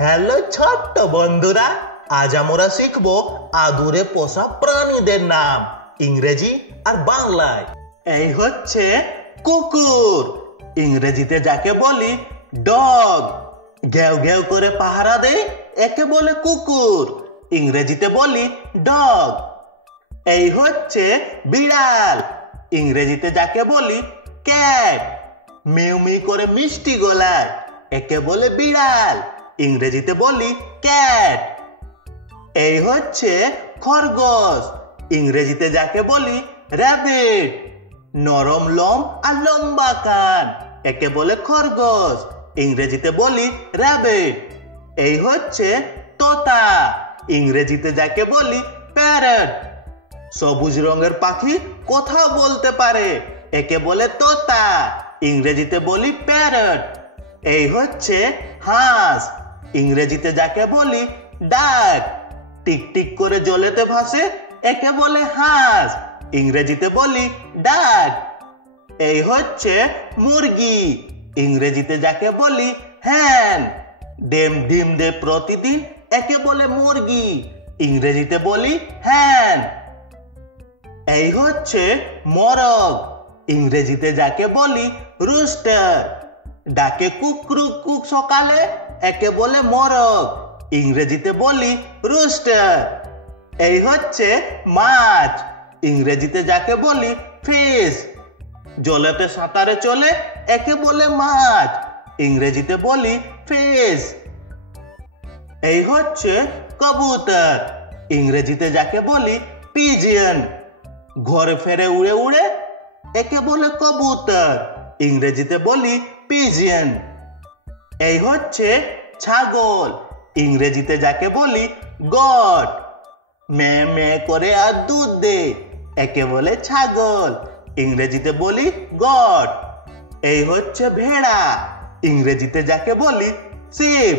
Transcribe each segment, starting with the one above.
Hello ছোট্ট বন্ধুরা, আজ আমরা শিখবো আদুরে পোষা প্রাণীদের নাম ইংরেজি আর বাংলায়। এই হচ্ছে কুকুর, ইংরেজিতে যাকে বলি ডগ। ঘেউ ঘেউ করে পাহারা দেয়, একে বলে কুকুর, ইংরেজিতে বলি ডগ। এই হচ্ছে বিড়াল, ইংরেজিতে যাকে বলি ক্যাট। মিউ মিউ করে মিষ্টি গলায়, একে বলে বিড়াল, ইংরেজিতে বলি ক্যাট। এই হচ্ছে খরগোশ, ইংরেজিতে যাকে বলি র্যাবিট। নরম লোম আর লম্বা কান, একে বলে খরগোশ, ইংরেজিতে বলি র্যাবিট। এই হচ্ছে তোতা, ইংরেজিতে যাকে বলি প্যারট। সবুজ রঙের পাখি কথা বলতে পারে, একে বলে তোতা, ইংরেজিতে বলি প্যারট। এই হচ্ছে হাঁস, ইংরেজিতে যাকে বলি ডাক। টিকটিক করে জলেতে ভাসে, একে বলে হাঁস, ইংরেজিতে বলি ডাক। এই হচ্ছে মুরগি, ইংরেজিতে যাকে বলি হ্যান। ডিম ডিম দে প্রতিদিন, একে বলে মুরগি, ইংরেজিতে বলি হ্যান। এই হচ্ছে মোরগ, ইংরেজিতে যাকে বলি রুস্টার। ডাকে কুকরু কুক সকালে, একে বলে মোরগ, ইংরেজিতে বলি রুস্টার। এই হচ্ছে মাছ, ইংরেজিতে যাকে বলি ফিশ। জলেতে সাঁতারে চলে, একে বলে মাছ, ইংরেজিতে বলি ফিশ। এই হচ্ছে কবুতর, ইংরেজিতে যাকে বলি পিজিয়ন। ঘরে ফেরে উড়ে উড়ে, একে বলে কবুতর, ইংরেজিতে বলি পিজিয়ন। এই হচ্ছে ছাগল, ইংরেজিতে যাকে বলি গট। মেয়ে মেয়ে করে আর দুধ দে, একে বলে ছাগল, ইংরেজিতে বলি গট। এই হচ্ছে ভেড়া, ইংরেজিতে যাকে বলি শিপ।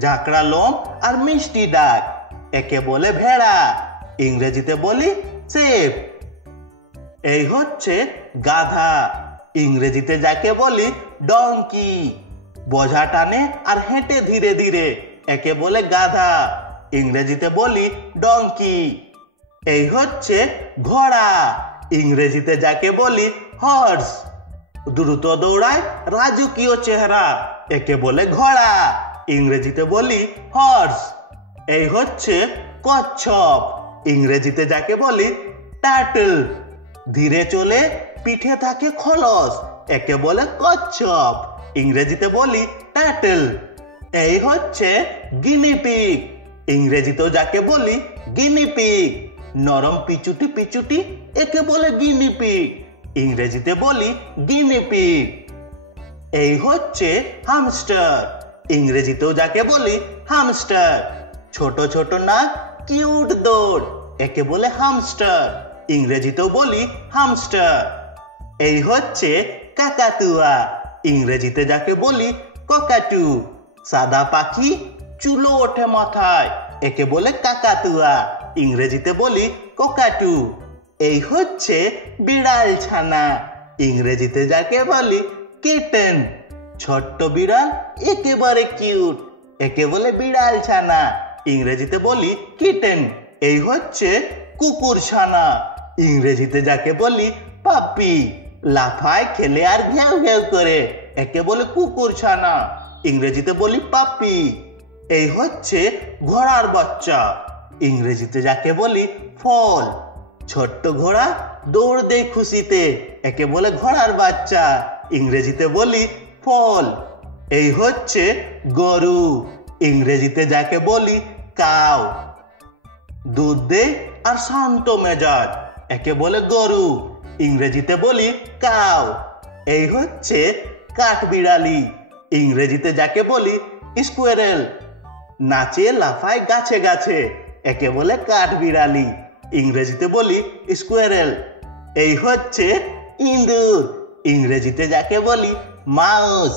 ঝাঁকড়া লোম আর মিষ্টি ডাক, একে বলে ভেড়া, ইংরেজিতে বলি শিপ। এই হচ্ছে গাধা, ইংরেজিতে যাকে বলি ডঙ্কি। বোঝা টানে আর হেঁটে ধীরে ধীরে, একে বলে গাধা, ইংরেজিতে বলি ডঙ্কি। এই হচ্ছে ঘোড়া, ইংরেজিতে যাকে বলি হর্স। দ্রুত দৌড়ায় রাজকীয় চেহারা, একে বলে ঘোড়া, ইংরেজিতে বলি হর্স। এই হচ্ছে কচ্ছপ, ইংরেজিতে যাকে বলি টার্টল। ধীরে চলে, পিঠে থাকে খোলস, একে বলে কচ্ছপ, ইংরেজিতে বলি টার্টল। এই হচ্ছে গিনিপিগ, ইংরেজিতেও যাকে বলি গিনিপিগ। নরম পিচুটি পিচুটি, একে বলে গিনিপিগ, ইংরেজিতে বলি গিনিপিগ। এই হচ্ছে হামস্টার, ইংরেজিতেও যাকে বলি হামস্টার। ছোট ছোট নাক, কিউট দৌড়, একে বলে হামস্টার, ইংরেজিতেও বলি হামস্টার। এই হচ্ছে কাকাতুয়া, ইংরেজিতে যাকে বলি ককাটু। সাদা পাখি, চুলো ওঠে মাথায়, একে বলে কাকাতুয়া, ইংরেজিতে বলি কোকাটু। এই হচ্ছে বিড়াল ছানা, ইংরেজিতে যাকে বলি কিটেন। ছোট্ট বিড়াল, একেবারে কিউট, একে বলে বিড়াল ছানা, ইংরেজিতে বলি কিটেন। এই হচ্ছে কুকুর ছানা, ইংরেজিতে যাকে বলি পাপ্পি। লাফায়, খেলে আর ঘেউ ঘেউ করে, একে বলে কুকুর ছানা, ইংরেজিতে বলি পাপ্পি। এই হচ্ছে ঘোড়ার বাচ্চা, ইংরেজিতে যাকে বলি ফল। ছোট্ট ঘোড়া দৌড় দেয় খুশিতে, একে বলে ঘোড়ার বাচ্চা, ইংরেজিতে বলি ফল। এই হচ্ছে গরু, ইংরেজিতে যাকে বলি কাউ। দুধ দেয় আর শান্ত মেজাজ, একে বলে গরু, ইংরেজিতে বলি কাউ। এই হচ্ছে কাঠবিড়ালি, ইংরেজিতে যাকে বলি স্কুয়ারেল। নাচে লাফায় গাছে গাছে, একে বলে কাঠবিড়ালি, ইংরেজিতে বলি স্কুয়ারেল। এই হচ্ছে ইঁদুর, ইংরেজিতে যাকে বলি মাউস।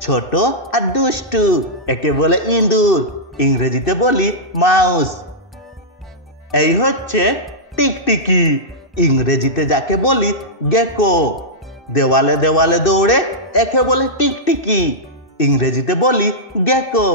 ছোট আর দুষ্টু, একে বলে ইঁদুর, ইংরেজিতে বলি মাউস। এই হচ্ছে টিকটিকি, ইংরেজিতে যাকে বলি গেকো। দেওয়ালে দেওয়ালে দৌড়ে, একে বলে টিকটিকি, ইংরেজিতে বলি গেকো।